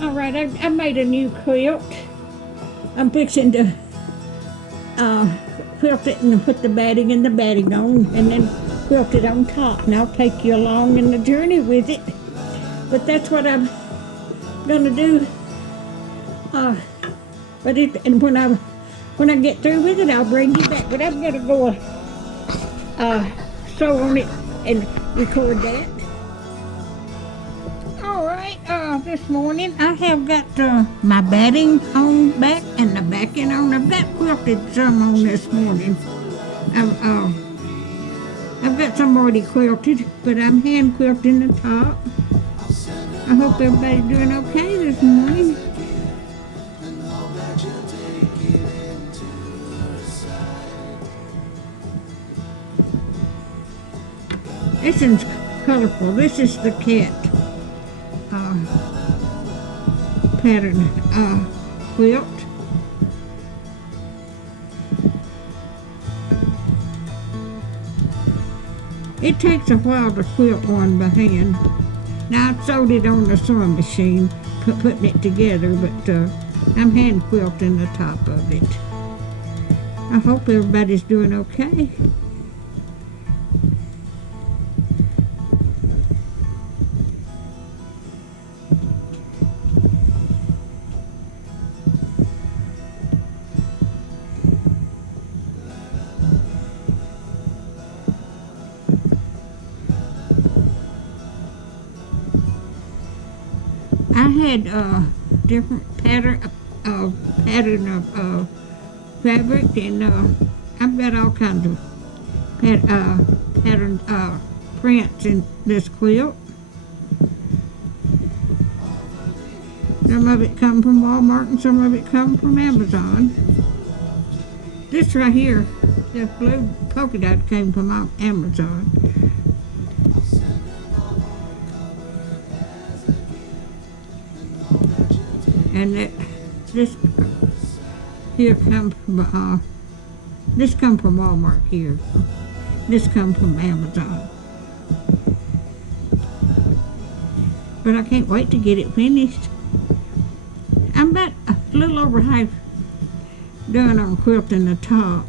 All right, I made a new quilt. I'm fixing to quilt it and put the batting and the batting on, and then quilt it on top. And I'll take you along in the journey with it. But that's what I'm gonna do. And when I get through with it, I'll bring you back. But I'm gonna go sew on it and record that. All right. This morning I have got my batting on back and the backing on. I've got quilted some on this morning. I've got some already quilted, but I'm hand quilting the top. I hope everybody's doing okay this morning. This is colorful. This is the cat pattern quilt. It takes a while to quilt one by hand. Now I sewed it on the sewing machine, putting it together, but I'm hand quilting the top of it. I hope everybody's doing okay. I had different pattern of fabric, and I've got all kinds of pattern prints in this quilt. Some of it come from Walmart and some of it come from Amazon. This right here, the blue polka dot, came from Amazon. And this here comes from this come from Walmart here. This comes from Amazon. But I can't wait to get it finished. I'm about a little over half done on quilting the top.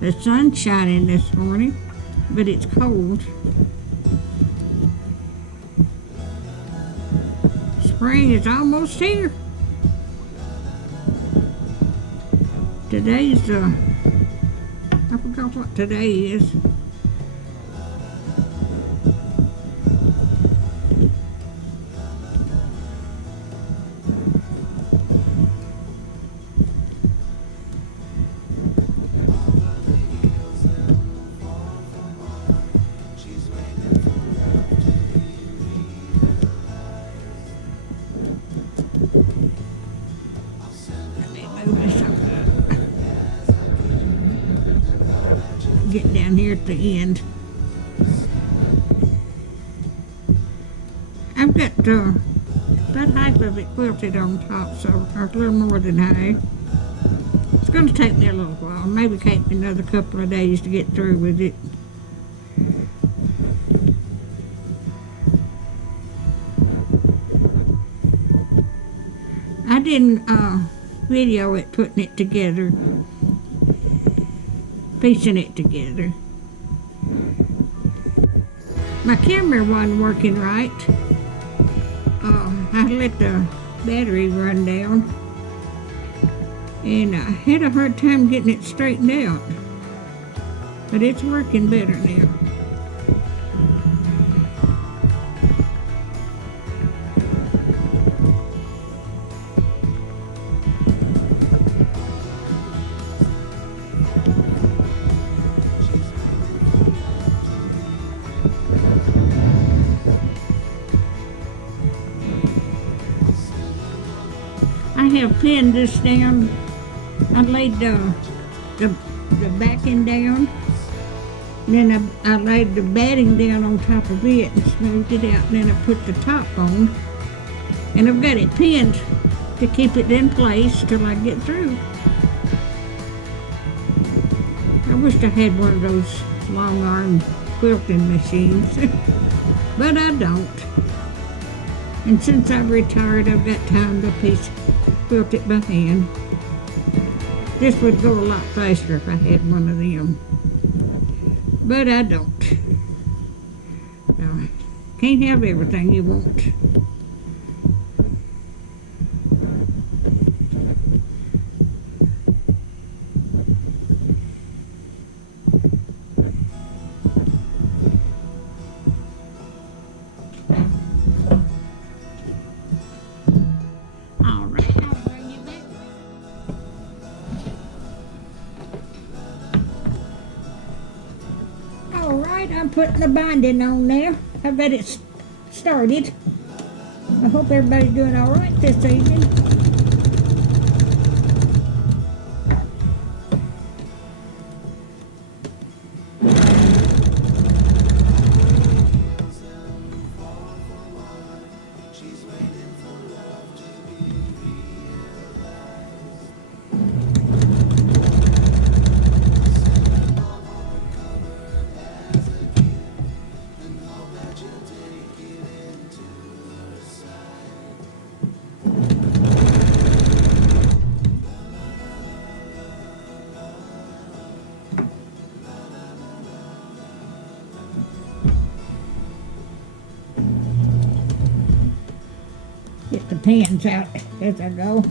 The sun's shining this morning, but it's cold. Spring is almost here. Today's, I forgot what today is. Get down here at the end. I've got about half of it quilted on top, so or a little more than half. It's going to take me a little while. Maybe take me another couple of days to get through with it. I didn't video it putting it together, piecing it together. My camera wasn't working right. I let the battery run down, and I had a hard time getting it straightened out, but it's working better now. have pinned this down. I laid the backing down. Then I laid the batting down on top of it and smoothed it out. And then I put the top on. And I've got it pinned to keep it in place till I get through. I wish I had one of those long arm quilting machines, but I don't. And since I've retired, I've got time to quilt it by hand. This would go a lot faster if I had one of them, but I don't. So, can't have everything you want. I'm putting the binding on there. I've got it started. I hope everybody's doing all right this evening. Get the pins out as I go.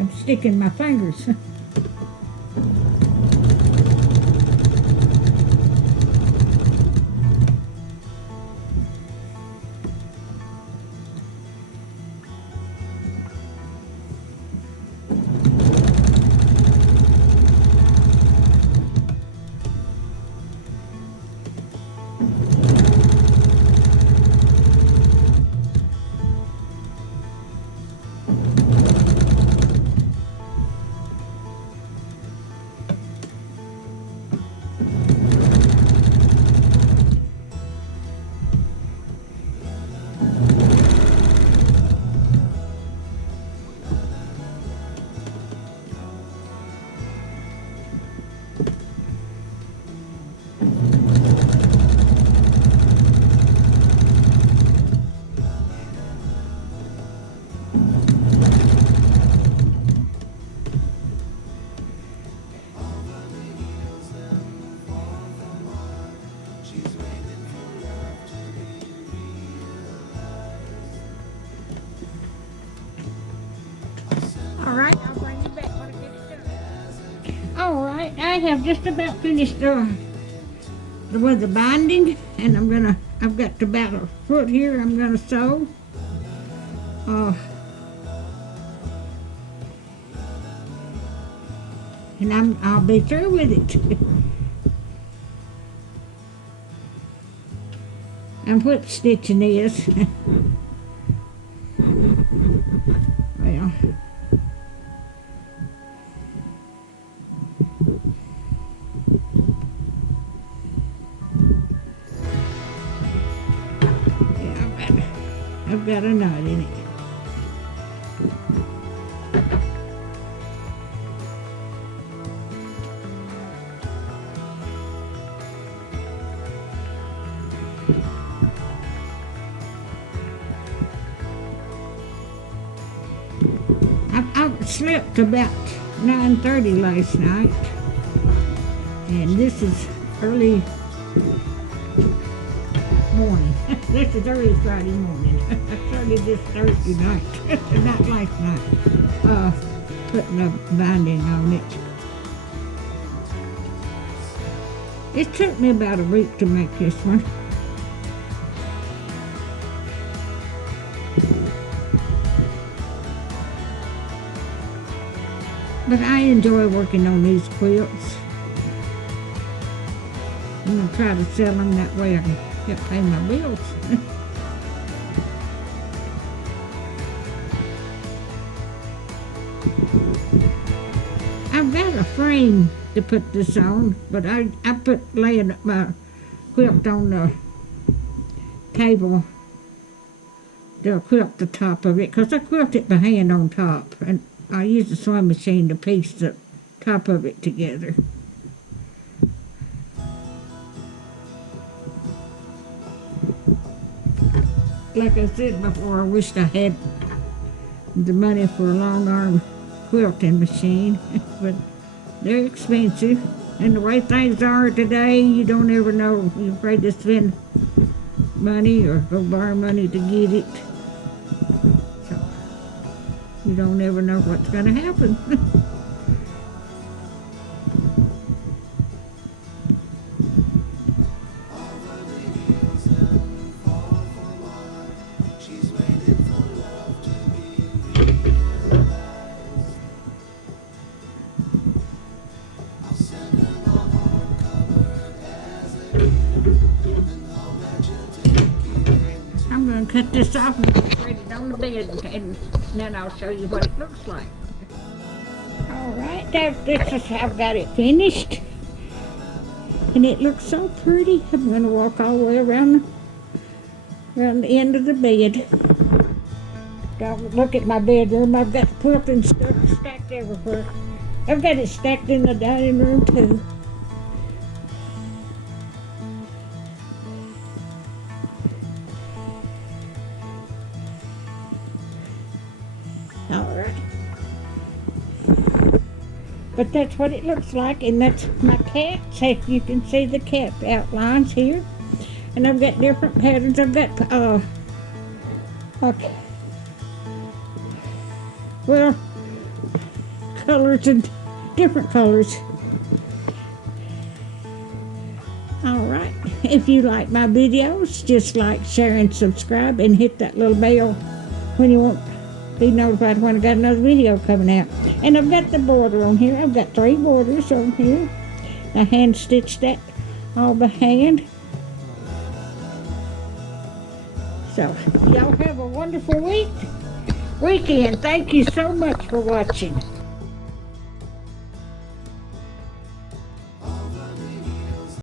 I'm sticking my fingers. All right, I'll bring you back when I get it done. All right, I have just about finished with the binding, and I've got about a foot here I'm gonna sew. And I'll be through with it. And what stitching is. Well. I've got a knot in it. I slept about 9:30 last night, and this is early morning. This is early Friday morning. I started this Thursday night, not last night, putting a binding on it. It took me about a week to make this one. But I enjoy working on these quilts. I'm going to try to sell them, that way I can help pay my bills. I've got a frame to put this on, but I put laying my quilt on the table to quilt the top of it, because I quilt it by hand on top, and I use the sewing machine to piece the top of it together. Like I said before, I wished I had the money for a long arm quilting machine, but they're expensive. And the way things are today, you don't ever know. You're afraid to spend money or go borrow money to get it. So you don't ever know what's going to happen. I'm going to cut this off and spread it on the bed, and then I'll show you what it looks like. Alright, I've got it finished. And it looks so pretty. I'm going to walk all the way around the end of the bed. Don't look at my bedroom. I've got quilting stuff stacked everywhere. I've got it stacked in the dining room too. Alright. But that's what it looks like, and that's my cats. You can see the cat outlines here. And I've got different patterns. I've got, well, colors and different colors. Alright, if you like my videos, just like, share, and subscribe, and hit that little bell when you want be notified when I got another video coming out. And I've got the border on here. I've got 3 borders on here. I hand stitched that all by hand. So y'all have a wonderful weekend. Thank you so much for watching.